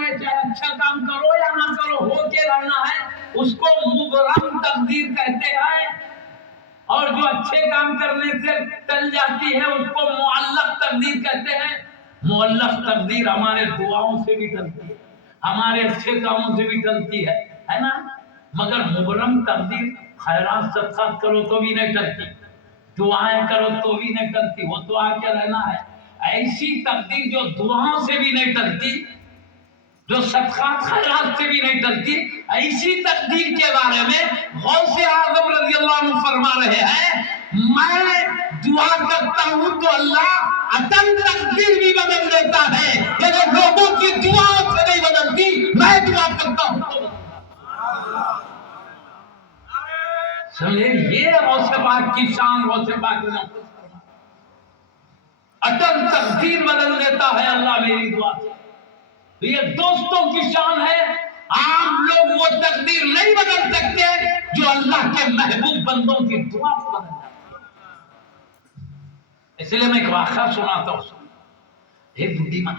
ہے، چاہے اچھا کام کرو یا نہ کرو، ہو کے رہنا ہے، اس کو مبرم تقدیر کہتے ہیں۔ اور جو اچھے کام کرنے سے ٹل جاتی ہے اس کو معلق تقدیر کہتے ہیں۔ معلق تقدیر ہمارے دعاؤں سے بھی ٹلتی ہے، ہمارے اچھے کاموں سے بھی ٹلتی ہے نا، مگر مبرم تقدیر خیرات صدقات کرو تو بھی نہیں ٹلتی، دعائیں کرو تو بھی نہیں ٹلتی، وہ دعا کے رہنا ہے۔ ایسی تقدیر جو دعاؤں سے بھی نہیں ٹلتی، جو صدقات خیرات سے بھی نہیں ٹلتی، ایسی تقدیر کے بارے میں غوث اعظم رضی اللہ عنہ فرما رہے ہیں، میں دعا کرتا ہوں تو اللہ عطن تقدیر بھی بدل دیتا ہے، یعنی لوگوں کی دعاؤں سے نہیں بدلتی، میں دعا کرتا ہوں تو سمجھے۔ یہ غوث پاک کی شان، غوث پاک نے عطن تقدیر بدل دیتا ہے اللہ میری دعا سے۔ یہ دوستوں کی شان ہے، عام لوگ وہ تقدیر نہیں بدل سکتے جو اللہ کے محبوب بندوں کی دعا کو بدل جاتی ہے۔ اس لیے میں ایک واقعہ سناتا ہوں۔ ایک بڈھی ماں،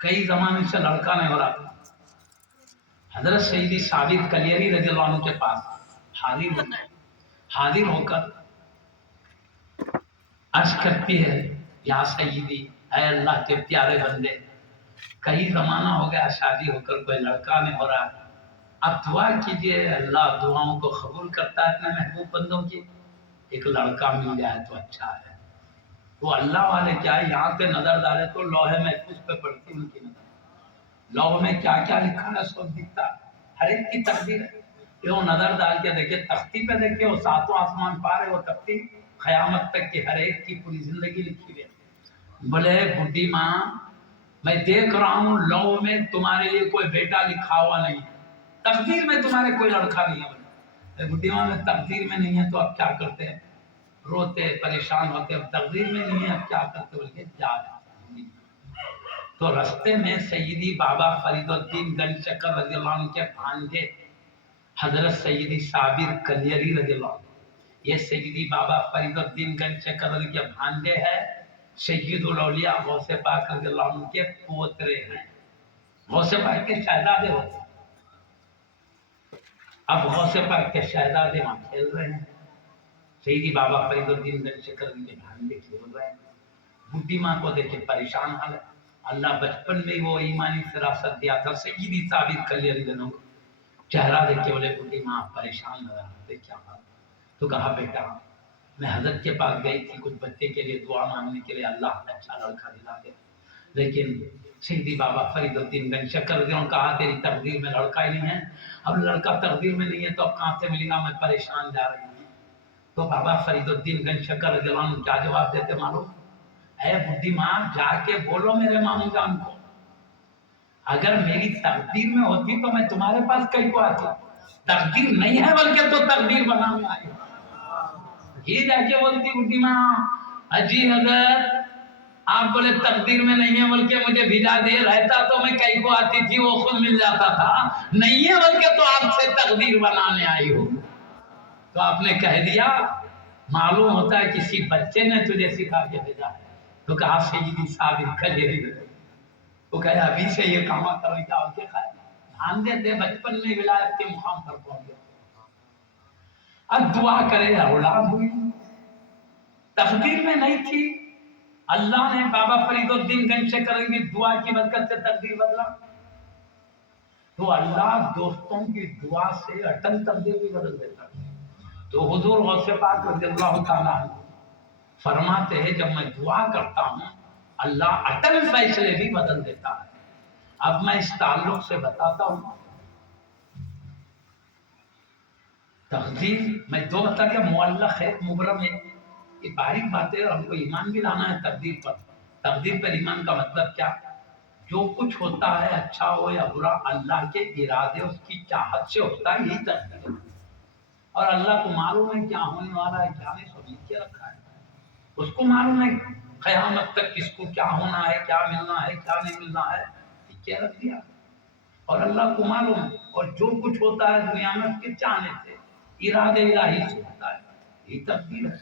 کئی زمانے سے لڑکا نہیں ہو رہا تھا، حضرت سیدی ثابت کلیری رضی اللہ عنہ کے پاس حاضر ہو کر عرض کرتی ہے، یا سیدی، اے اللہ کے پیارے بندے، کئی زمانہ ہو گیا شادی ہو کر کوئی لڑکا نہیں ہو رہا، اب دعا کیجئے، اللہ دعاؤں کو قبول کرتا ہے اپنے محبوب بندوں کی، ایک لڑکا مل جائے تو اچھا ہے۔ وہ اللہ والے کیا ہے، یہاں سے نظر ڈالے تو لوہے محفوظ پہ پڑتی ان کی نظر، لوہے میں کیا کیا لکھا ہے سب دکھتا ہے، ہر ایک کی تقدیر ہے۔ یہ وہ نظر ڈال کے دیکھے، تختی پہ دیکھے، وہ ساتوں آسمان پار ہے وہ تختی، قیامت تک کی ہر ایک کی پوری زندگی لکھی ہوئی ہے۔ بولے بڈھی ماں، میں دیکھ رہا ہوں لو میں تمہارے لیے کوئی بیٹا لکھا ہوا نہیں ہے، تقدیر میں تمہارے کوئی لڑکا نہیں ہے۔ بڈھی ماں، میں تقدیر میں نہیں ہے تو اب کیا کرتے ہیں، روتے پریشان ہوتے، اب تقدیر میں نہیں ہے اب کیا کرتے، بول کے جا تو رستے میں سیدی بابا فرید الدین گنج شکر رضی اللہ عنہ کے بھانجے حضرت سیدی صابر کلیری رضی اللہ عنہ، یہ سیدی بابا فرید الدین گنج شکر رضی کے بھانجے ہیں، سید الاولیاء غوث پاک رضی اللہ عنہ کے پوترے ہیں، غوث پاک کے شہزادے ہوتے ہیں۔ اب غوث پاک کے شہزادے وہاں کھیل رہے ہیں، سیدی بابا فرید الدین گنج شکر رضی کے بھانجے کھیل رہے ہیں، بڈھی ماں کو دیکھے پریشان حال ہے۔ اللہ بچپن میں وہ ایمانی فراست دیا تھا سیدی ثابت کلیری رضی اللہ عنہ، چہرہ دیکھ کے بولے بڈھی ماں پریشان نظر آتے، کیا بات؟ تو کہا بیٹا، میں حضرت کے پاس گئی تھی کچھ بچے کے لیے دعا مانگنے کے لیے، اللہ اچھا لڑکا دلا دے، لیکن سیدی بابا فرید الدین گنج شکر رضی اللہ عنہ نے کہا تیری تقدیر میں لڑکا ہی نہیں ہے، اب لڑکا تقدیر میں نہیں ہے تو اب کہاں سے ملے گا، میں پریشان جا رہی ہوں۔ تو بابا فرید الدین گنج شکر رضی اللہ عنہ کیا جواب دیتے معلوم؟ اے بڈھی ماں، جا کے بولو میرے ماموں جان کو، اگر میری تقدیر میں ہوتی تو میں تمہارے پاس کہیں کو آتی، تقدیر نہیں ہے بلکہ تو تقدیر بنانے آئی۔ یہ جا کے بولتی بڈھی ماں، اجی حضرت آپ بولے تقدیر میں نہیں ہے بلکہ مجھے بھیجا دے، رہتا تو میں کہیں کو آتی تھی وہ خود مل جاتا تھا، نہیں ہے بلکہ تو آپ سے تقدیر بنانے آئی ہو۔ تو آپ نے کہہ دیا معلوم ہوتا ہے کسی بچے نے تجھے سکھا کے بھیجا ہے۔ تو کہا سیدی ثابت کلیری، وہ کہا ابھی سے یہ کام کرو کیا ہوتے خیر دھیان دیتے، بچپن میں ولایت کے مقام پر پہنچ گئے۔ اب دعا کرے اولاد ہوئی، تقدیر میں نہیں تھی، اللہ نے بابا فرید الدین گنج شکر کی دعا کی برکت سے تقدیر بدلا، تو اللہ دوستوں کی دعا سے اٹل تقدیر بھی بدل دیتا ہے۔ تو حضور غوث پاک رضی اللہ تعالیٰ عنہ فرماتے ہیں جب میں دعا کرتا ہوں اللہ اٹل فیصلے بھی بدل دیتا ہے۔ اب میں اس تعلق سے بتاتا ہوں، تقدیر میں دو بتا کہ معلق ہے، مبرم ہے، یہ باریک باتیں، اور ہم کو ایمان بھی لانا ہے تقدیر پر۔ تقدیر پر ایمان کا مطلب کیا؟ جو کچھ ہوتا ہے اچھا ہو یا برا، اللہ کے ارادے اس کی چاہت سے ہوتا ہے، یہی تقدیر ہے۔ اور اللہ کو معلوم ہے کیا ہونے والا ہے کیا نہیں، سب لکھ کے رکھا ہے، اس کو معلوم ہے قیامت تک کس کو کیا ہونا ہے، کیا ملنا ہے، کیا نہیں ملنا ہے، لکھ کے رکھ دیا۔ اور اللہ کو معلوم ہے، اور جو کچھ ہوتا ہے دنیا میں اس کے چاہنے سے، ارادے الہی سے ہوتا ہے، یہی تقدیر ہے۔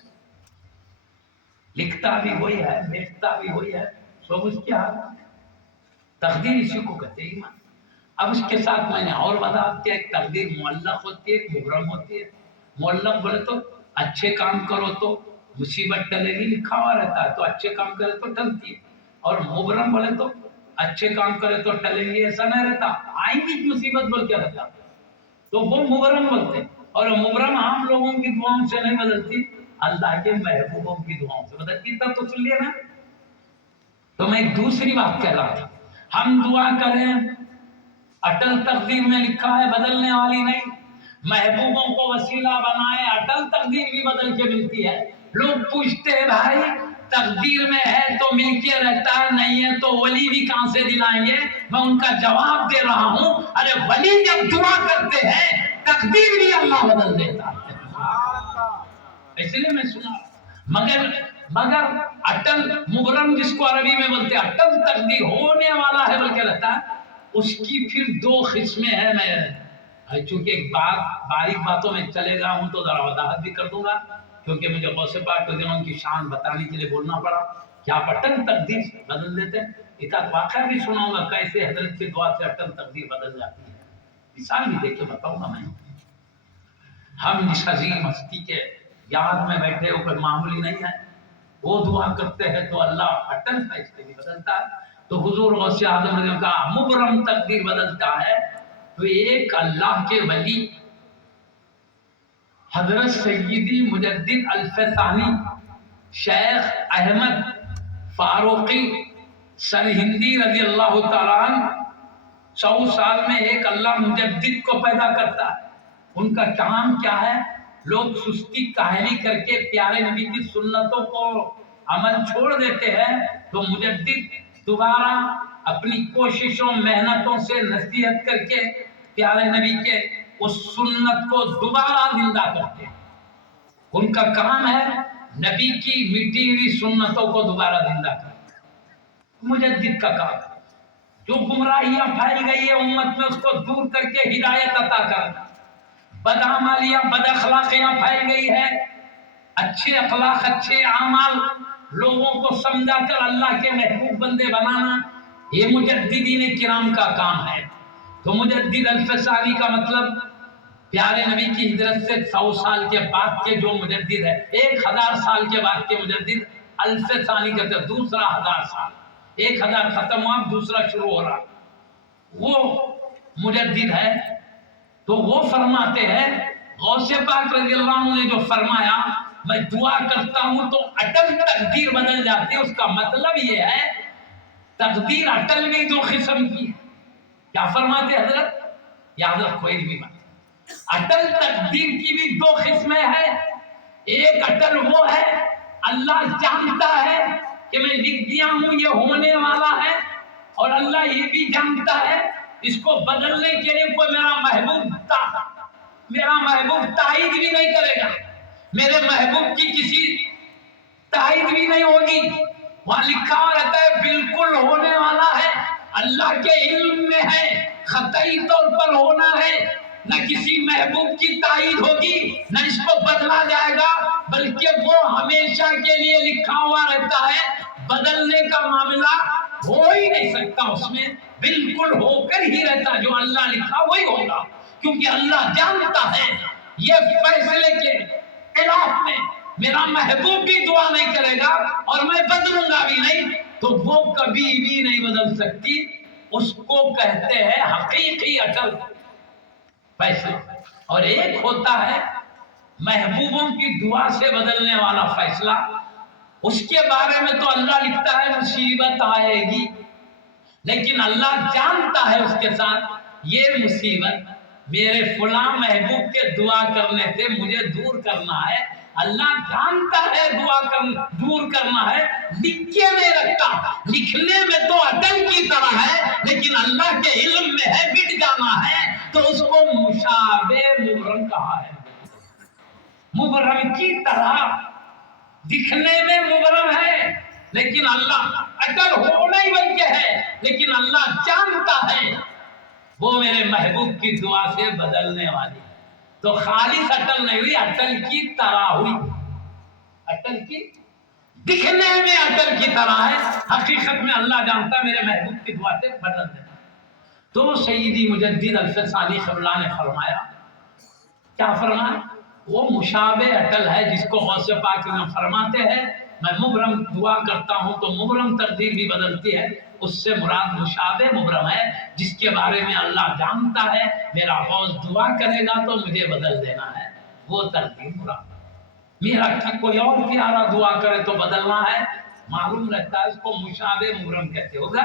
لکھتا بھی وہی ہے، بیچتا بھی وہی ہے، سب اس کے ہاتھ میں۔ تقدیر اسی کو کہتے ہیں ایمان۔ اب اس کے ساتھ میں نے اور وضاحت کیا، ایک تقدیر معلق ہوتی ہے، ایک مبرم ہوتی ہے۔ معلق بولے تو اچھے کام کرو تو مصیبت ٹلے گی، لکھا ہوا رہتا ہے، تو اچھے کام کرے تو ٹلتی ہے۔ اور مبرم بولے تو اچھے کام کرے تو ٹلیں گے، ایسا نہیں رہتا، آئیں گی مصیبت بول کے رہتا، تو وہ مبرم بولتے ہیں۔ اور مبرم عام لوگوں کی دعاؤں سے نہیں بدلتی، اللہ کے محبوبوں کی دعاؤں سے بدلتی۔ تب تو سن لیا نا۔ تو میں ایک دوسری بات کہہ رہا تھا، ہم دعا کریں، اٹل تقدیر میں لکھا ہے بدلنے والی نہیں، محبوبوں کو وسیلہ بنائے، اٹل تقدیر بھی بدل کے ملتی ہے۔ لوگ پوچھتے ہیں بھائی تقدیر میں ہے تو مل کے رہتا ہے، نہیں ہے تو ولی بھی کہاں سے دلائیں گے؟ میں ان کا جواب دے رہا ہوں، ارے ولی جب دعا کرتے ہیں تقدیر بھی اللہ بدل دیتا ہے، اس لیے میں سنا۔ مگر اٹل مبرم جس کو عربی میں بولتے ہیں اٹل تقدیر ہونے والا ہے بلکہ رہتا ہے، اس کی پھر دو قسمیں ہیں۔ میں چونکہ ایک بات باریک باتوں میں چلے گا ہوں تو ذرا وضاحت بھی کر دوں گا، کیونکہ مجھے غوث پاک رضی اللہ عنہ کی شان بتانے کے لیے بولنا پڑا کہ آپ اٹل تقدیر بدل دیتے ہیں۔ ایک آدھ واقعہ بھی سناؤں گا کیسے حضرت کی دعا سے اٹل تقدیر بدل جاتی ہے، مثال بھی دے کے بتاؤں گا میں۔ ہم اس عظیم ہستی کے یاد میں بیٹھے ہو، کوئی معمولی نہیں ہے، وہ دعا کرتے ہیں تو اللہ اٹل فیصلے بھی بدلتا ہے۔ تو حضور غوث اعظم نے کہا مبرم تقدیر بدلتا ہے، تو ایک اللہ کے ولی حضرت سیدی مجدد الفسانی شیخ احمد فاروقی سرہندی رضی اللہ تعالیٰ عنہ 100 سال میں ایک اللہ مجدد کو پیدا کرتا ہے۔ ان کا کام کیا ہے؟ لوگ سستی کاہلی کر کے پیارے نبی کی سنتوں کو عمل چھوڑ دیتے ہیں، تو مجدد دوبارہ اپنی کوششوں محنتوں سے نصیحت کر کے پیارے نبی کے اس سنت کو دوبارہ زندہ کرتے ہیں۔ ان کا کام ہے نبی کی مٹی ہوئی سنتوں کو دوبارہ زندہ کرنا، مجدد کا کام ہے۔ جو گمراہیاں پھیل گئی ہے امت میں اس کو دور کر کے ہدایت عطا کرنا، بدعمالیاں بد اخلاقیاں پھیل گئی ہے، اچھے اخلاق اچھے اعمال لوگوں کو سمجھا کر اللہ کے محبوب بندے بنانا، یہ مجددین کرام کا کام ہے۔ تو مجدد الفسانی کا مطلب پیارے نبی کی ہجرت سے 100 سال کے بعد کے جو مجدد ہے، 1000 سال کے بعد کے مجدد الفسانی کہتے ہیں، دوسرا 1000 سال، 1000 ختم ہوا دوسرا شروع ہو رہا، وہ مجدد ہے۔ تو وہ فرماتے ہیں غوث پاک رضی اللہ عنہ نے جو فرمایا میں دعا کرتا ہوں تو اٹل تقدیر بدل جاتی ہے، اس کا مطلب یہ ہے تقدیر اٹل بھی دو قسم کی ہے۔ کیا فرماتے حضرت؟ یاد رکھو ایک بھی بات، اٹل تقدیر کی بھی دو قسمیں ہیں۔ ایک اٹل وہ ہے اللہ جانتا ہے کہ میں لکھ دیا ہوں یہ ہونے والا ہے، اور اللہ یہ بھی جانتا ہے اس کو بدلنے کے لیے کوئی میرا محبوب تائید بھی نہیں کرے گا، میرے محبوب کی کسی تائید بھی نہیں ہوگی، وہاں لکھا رہتا ہے بالکل ہونے والا ہے، اللہ کے علم میں ہے، قطعی طور پر ہونا ہے، نہ کسی محبوب کی تائید ہوگی نہ اس کو بدلا جائے گا، بلکہ وہ ہمیشہ کے لیے لکھا ہوا رہتا ہے، بدلنے کا معاملہ ہو ہی نہیں سکتا، اس میں بالکل ہو کر ہی رہتا، جو اللہ لکھا وہی ہوگا، کیونکہ اللہ جانتا ہے یہ فیصلے کے خلاف میں میرا محبوب بھی دعا نہیں کرے گا اور میں بدلوں گا بھی نہیں، تو وہ کبھی بھی نہیں بدل سکتی، اس کو کہتے ہیں حقیقی اٹل فیصلہ۔ اور ایک ہوتا ہے محبوبوں کی دعا سے بدلنے والا فیصلہ، اس کے بارے میں تو اللہ لکھتا ہے مصیبت آئے گی، لیکن اللہ جانتا ہے اس کے ساتھ یہ مصیبت میرے فلاں محبوب کے دعا کرنے سے مجھے دور کرنا ہے، اللہ جانتا ہے دور کرنا ہے، لکھ کے نہیں رکھتا، لکھنے میں تو اٹل کی طرح ہے لیکن اللہ کے علم میں ہے مٹ جانا ہے، تو اس کو مشابہ مبرم کہا ہے۔ مبرم کی طرح دکھنے میں مبرم ہے لیکن اللہ اٹل ہونا ہی بلکہ ہے، لیکن اللہ جانتا ہے وہ میرے محبوب کی دعا سے بدلنے والی، تو خالص اٹل نہیں ہوئی، اٹل کی طرح ہوئی، اٹل کی دکھنے میں اٹل کی طرح ہے، حقیقت میں اللہ جانتا ہے میرے محبوب کی دعا سے بدل دینا۔ تو سیدی مجدد الفسانی قبلہ نے فرمایا، کیا فرمایا؟ وہ مشابہ اٹل ہے جس کو غوث پاک نے فرماتے ہیں میں مبرم دعا کرتا ہوں تو مبرم تقدیر بھی بدلتی ہے، اس سے مراد مشابہ مبرم ہے جس کے بارے میں اللہ جانتا ہے میرا غوث دعا کرے گا تو مجھے بدل دینا ہے، وہ تقدیر مراد۔ میرا کوئی اور پیارا دعا کرے تو بدلنا ہے، معلوم رہتا ہے اس کو مشابہ مبرم کہتے ہوگا۔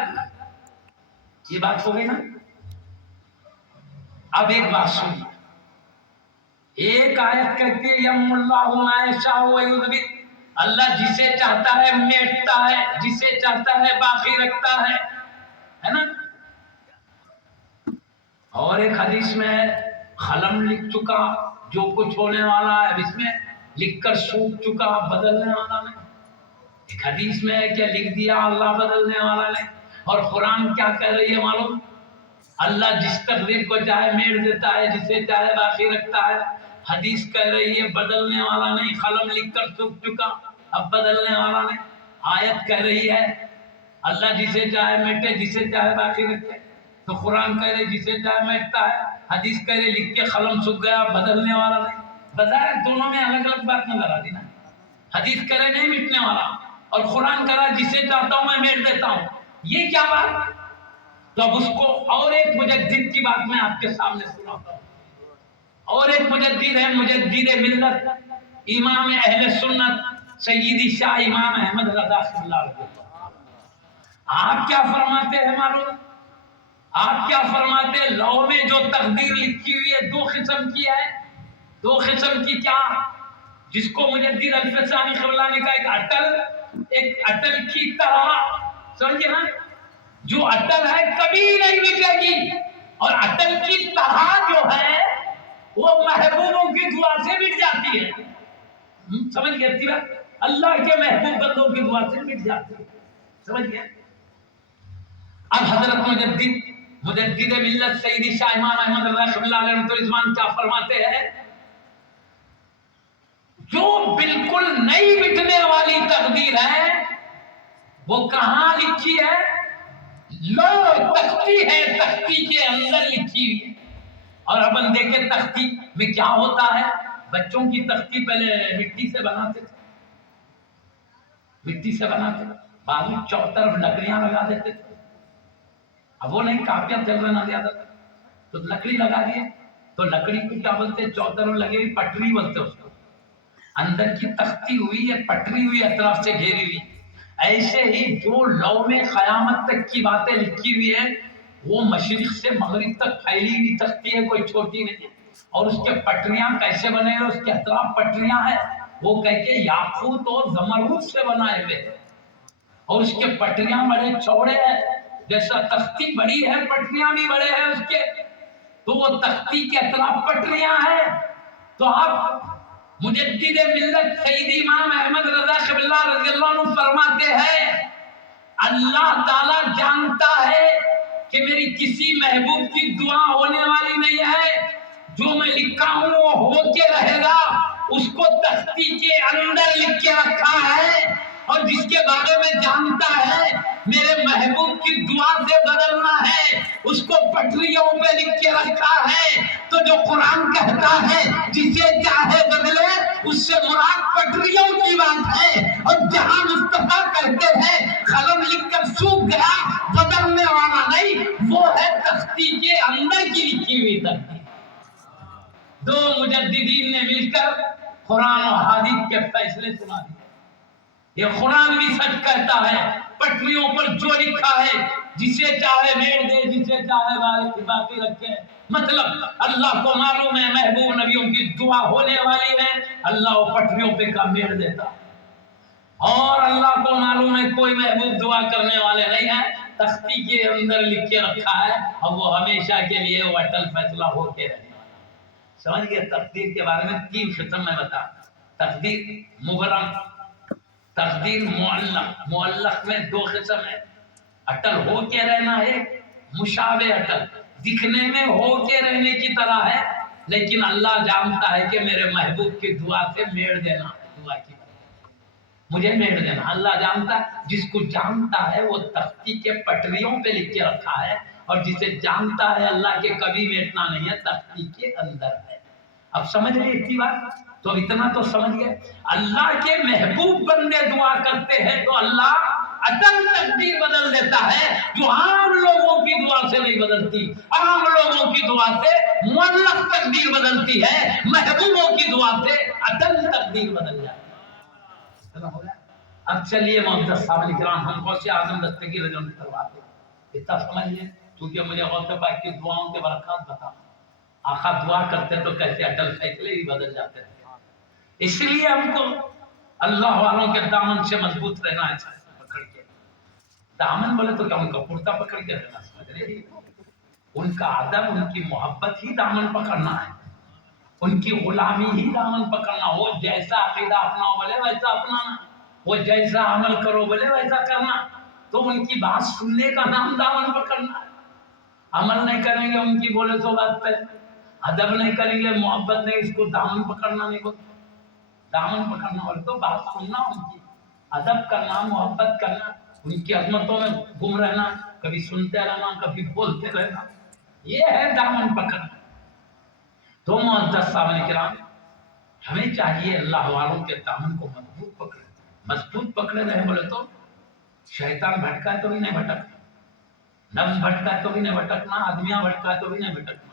یہ بات ہو گئی نا؟ اب ایک بات سنیے، ایک آیت کہتی ہے یم اللہ ما یشاء و یثبت، اللہ جسے چاہتا ہے میٹتا ہے، جسے چاہتا ہے باقی رکھتا ہے نا؟ اور ایک حدیث میں ہے قلم لکھ چکا جو کچھ ہونے والا ہے، اب اس میں لکھ کر سوکھ چکا بدلنے والا نہیں۔ ایک حدیث میں ہے کہ لکھ دیا اللہ بدلنے والا نہیں۔ اور قرآن کیا کہہ رہی ہے معلوم؟ اللہ جس تقدیر کو چاہے میٹ دیتا ہے، جسے چاہے باقی رکھتا ہے۔ حدیث کہہ رہی ہے بدلنے والا نہیں، قلم لکھ کر سوکھ چکا اب بدلنے والا نہیں۔ آیت کہہ رہی ہے اللہ جسے چاہے میٹے، جسے چاہے باقی رکھے، تو قرآن کہہ رہے جسے چاہے میٹتا ہے، حدیث کہہ رہے لکھ کے قلم سوکھ گیا بدلنے والا نہیں۔ بظاہر دونوں میں الگ الگ بات نظر آتی نا، حدیث کہہ رہے نہیں مٹنے والا اور قرآن کہہ رہا جسے چاہتا ہوں میں میٹ دیتا ہوں، یہ کیا بات؟ تو اب اس کو اور ایک مجدد کی بات میں آپ کے سامنے سناتا ہوں، اور ایک مجدد ہے، مجدد ملت، امام اہل سنت سیدی شاہ امام احمد رضا صلی اللہ علیہ وسلم۔ آپ کیا فرماتے ہیں معلوم؟ آپ کیا فرماتے ہیں؟ لو میں جو تقدیر لکھی ہوئی ہے دو قسم کی ہے، دو قسم کی کیا؟ جس کو مجدد الفسانی قبلہ نے کہا ایک اٹل کی طرح، سمجھے نا؟ جو اٹل ہے کبھی نہیں مٹے گی، اور اٹل کی طرح جو ہے وہ محبوبوں کی دعا سے مٹ جاتی ہے۔ سمجھ گئے بات؟ اللہ کے محبوب بندوں کی دعا سے مٹ جاتی ہے، سمجھ گئے؟ اب حضرت مجدد ملت سیدی شاہ امام احمد رضا صلی اللہ علیہ وسلم کیا فرماتے ہیں؟ جو بالکل نہیں مٹنے والی تقدیر ہے وہ کہاں لکھی ہے؟ لو تختی ہے، تختی کے اندر لکھی ہوئی ہے۔ اور اب ہم دیکھیں تختی میں کیا ہوتا ہے۔ بچوں کی تختی پہلے مٹی سے بناتے تھے، مٹی سے بناتے تھے، بازو چوطرف لکڑیاں لگا دیتے تھے۔ اب وہ نہیں کاپیاں چل رہا زیادہ تو لکڑی لگا دیے، تو لکڑی کو کیا بولتے؟ چوطرف لگے ہوئی پٹری بولتے اس کو، اندر کی تختی ہوئی ہے، پٹری ہوئی، اطراف سے گھیری ہوئی۔ ایسے ہی جو لو میں قیامت تک کی باتیں لکھی ہوئی ہیں وہ مشرق سے مغرب تک پھیلی ہوئی تختی ہے، کوئی چھوٹی نہیں ہے۔ اور اس کے پٹریاں کیسے بنے ہوئے؟ اس کے اطراف پٹریاں ہیں وہ کہہ کے یاقوت اور زمرد سے بنائے ہوئے، اور اس کے پٹریاں بڑے چوڑے ہیں، جیسا تختی بڑی ہے پٹریاں بھی بڑے ہیں اس کے، تو وہ تختی کے اطراف پٹریاں ہیں۔ تو اب مجدد ملت سیدی امام احمد رضا قبلہ رضی اللہ عنہ فرماتے ہیں اللہ تعالیٰ جانتا ہے کہ میری کسی محبوب کی دعا ہونے والی نہیں ہے، جو میں لکھا ہوں وہ ہو کے رہے گا، اس کو تختی کے اندر لکھ کے رکھا ہے، اور جس کے بارے میں جانتا ہے میرے محبوب کی دعا سے بدلنا ہے اس کو پٹریوں پہ لکھ کے رکھا ہے۔ تو جو قرآن کہتا ہے جسے چاہے بدلے، اس سے مراد پٹریوں کی بات ہے، اور جہاں مصطفیٰ کہتے ہیں قلم لکھ کر سوکھ گیا بدلنے والا نہیں، وہ ہے تختی کے اندر کی لکھی ہوئی تختی۔ دو مجددین نے مل کر قرآن و حدیث کے فیصلے سنا دیے۔ یہ قرآن بھی سچ کہتا ہے، پٹریوں پر جو لکھا ہے جسے چاہے میٹ دے، جسے چاہے باقی رکھے۔ مطلب اللہ کو معلوم ہے محبوب نبیوں کی دعا ہونے والی ہے، اللہ وہ پٹریوں پہ کا میٹ دیتا، اور اللہ کو معلوم ہے کوئی محبوب دعا کرنے والے نہیں ہے، تختی کے اندر لکھ کے رکھا ہے، اور وہ ہمیشہ کے لیے وہ اٹل فیصلہ ہوتے رہنے والا۔ سمجھ گئے؟ تقدیر کے بارے میں تین قسم میں بتا، تقدیر مبرم، تقدیر معلق۔ معلق میں دو قسم ہے، اٹل ہو کے رہنا ہے، مشابہ اٹل، دکھنے میں ہو کے رہنے کی طرح ہے لیکن اللہ جانتا ہے کہ میرے محبوب کی دعا سے میڑ دینا ہے، دعا کی مجھے میڑ دینا، اللہ جانتا ہے۔ جس کو جانتا ہے وہ تختی کے پٹریوں پہ لکھ کے رکھا ہے، اور جسے جانتا ہے اللہ کے کبھی میٹنا نہیں ہے، تختی کے اندر ہے۔ اب سمجھ رہے اتنی بات؟ تو اتنا تو سمجھ گئے، اللہ کے محبوب بندے دعا کرتے ہیں تو اللہ عدل تقدیر بدل دیتا ہے، جو عام لوگوں کی دعا سے نہیں بدلتی۔ عام لوگوں کی دعا سے معلق تقدیر بدلتی ہے، محبوبوں کی دعا سے عدل تقدیر بدل جاتی ہے۔ اب چلیے معزز صاحب کرام، ہم غوث اعظم دستگیر رضی اللہ کرواتے ہیں، اتنا سمجھ لیں، کیونکہ مجھے غوث پاک کی دعاؤں کے برکات بتا۔ آقا دعا کرتے تو کیسے اٹل فیصلے بھی بدل جاتے تھے۔ اس لیے ہم کو اللہ والوں کے دامن سے مضبوط رہنا ہے، پکڑ کے دامن بولے تو کیا ان کا کرتا پکڑ کے رہنا، سمجھ رہے؟ ان کا ادب، ان کی محبت ہی دامن پکڑنا ہے، ان کی غلامی ہی دامن پکڑنا۔ وہ جیسا عقیدہ اپناؤ بولے ویسا اپنانا، وہ جیسا عمل کرو بولے ویسا کرنا، تو ان کی بات سننے کا نام دامن پکڑنا ہے۔ عمل نہیں کریں گے ان کی بولے تو بات پہ، ادب نہیں کریں گے، محبت نہیں، اس کو دامن پکڑنا نہیں بولتے۔ دامن پکڑنا بولے تو بات سننا، ان کی ادب کرنا، محبت کرنا، ان کی عظمتوں میں گم رہنا، کبھی سنتے رہنا، کبھی بولتے رہنا، یہ ہے دامن پکڑنا۔ تو معزز صاحب کرام، ہمیں چاہیے اللہ والوں کے دامن کو مضبوط پکڑے۔ مضبوط پکڑے رہے بولے تو شیطان بھٹکا تو بھی نہیں بھٹکنا، نفس بھٹکا تو بھی نہیں بھٹکنا، آدمیاں بھٹکا تو بھی نہیں بھٹکنا۔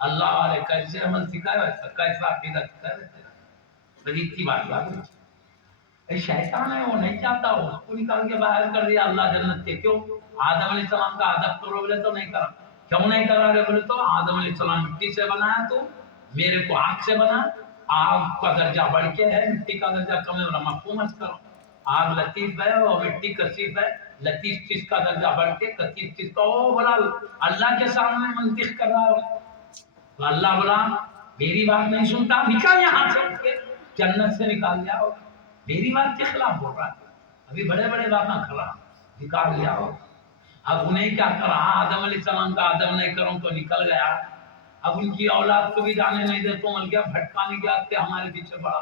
اللہ والے کیسے عمل سکھائے ویسا، کیسا عقیدہ سکھائے ویسا۔ بڑی کی بات ہے، شیطان ہے، وہ نہیں چاہتا، اس کو نکال کے باہر کر دیا اللہ جنت سے۔ کیوں؟ آدم علیہ السلام کا ادب کرو بولے تو نہیں کرا۔ کیوں نہیں کرا رہے بولے تو آدم علیہ السلام مٹی سے بنایا، تو میرے کو آگ سے بنا۔ آگ کا درجہ بڑھ کے ہے، مٹی کا درجہ کم ہے، مفہوم مت کرو۔ آگ لطیف ہے اور مٹی کثیف ہے، لطیف چیز کا درجہ بڑھ کے کثیف چیز کا، او بولا اللہ کے سامنے منطق کر رہا ہے۔ تو اللہ بولا میری بات نہیں سنتا، نکل یہاں سے، جنت سے نکال لیا ہو، میری بات کے خلاف بول رہا ہے، ابھی بڑے بڑے باتیں کر رہا، نکال لیا ہو۔ اب انہیں کیا کرا، آدم علیہ السلام کا ادب نہیں کروں تو نکل گیا، اب ان کی اولاد کو بھی جانے نہیں دے تو مل گیا، بھٹکانے کے واسطے ہمارے پیچھے پڑا۔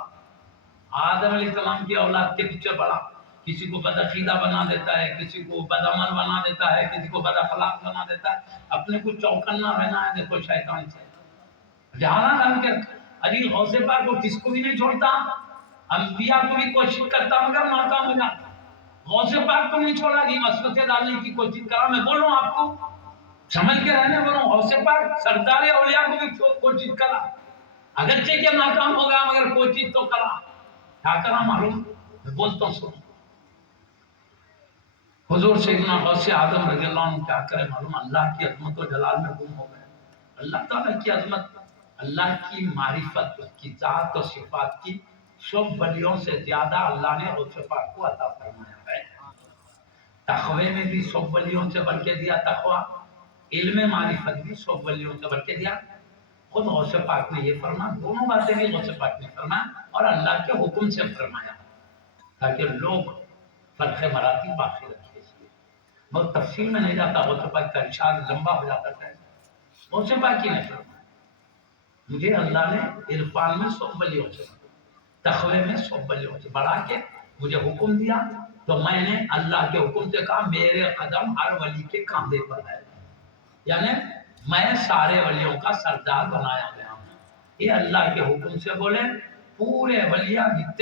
آدم علیہ السلام کی اولاد کے پیچھے پڑا، کسی کو بدعقیدہ بنا دیتا ہے، کسی کو بدعمل بنا دیتا ہے، کسی کو بد اخلاق بنا دیتا ہے۔ اپنے کو چوکنا رہنا ہے، دیکھو شیطان سے جہاں ڈال کے علی غوث پاک کو کس کو بھی نہیں چھوڑتا، انبیاء کو بھی کوشش کرتا مگر ناکام ہو جاتا۔ غوث پاک کو نہیں چھوڑا، یہ وسوسے ڈالنے کی کوشش کرا۔ میں بولوں آپ کو سمجھ کے رہنے بولوں، غوث پاک سردار اولیاء کو بھی کوشش کرا، اگرچہ کہ ناکام ہو گیا مگر کوشش تو کرا۔ کیا کرا معلوم؟ میں بولتا ہوں سنو، حضور سیدنا غوث اعظم رضی اللہ عنہ کیا کرے معلوم؟ اللہ کی عظمت و جلال میں گم ہو گئے۔ اللہ تعالیٰ کی عظمت، اللہ کی معرفت، اس کی ذات و صفات کی سب ولیوں سے زیادہ اللہ نے غوث پاک کو عطا فرمایا ہے۔ تقوی میں بھی سب ولیوں سے بڑھ کے دیا تقوی، علم معرفت بھی سب ولیوں سے بڑھ کے دیا۔ خود غوث پاک نے یہ فرمایا، دونوں باتیں بھی غوث پاک نے فرمایا اور اللہ کے حکم سے فرمایا، تاکہ لوگ فرق مراتب باقی رکھے۔ اس لیے بہت تفصیل میں نہیں جاتا، غوث پاک کا ارشاد لمبا ہو جاتا ہے۔ غوث پاک ہی نے فرمایا مجھے اللہ نے عرفان میں سب ولیوں سے، تقوی میں سب ولیوں سے بڑھا کے مجھے حکم دیا، تو میں نے اللہ کے حکم سے کہا میرے قدم ہر ولی کے کاندھے پر ہے، یعنی میں سارے ولیوں کا سردار بنایا گیا ہوں۔ یہ اللہ کے حکم سے بولے، پورے ولیاں جتنے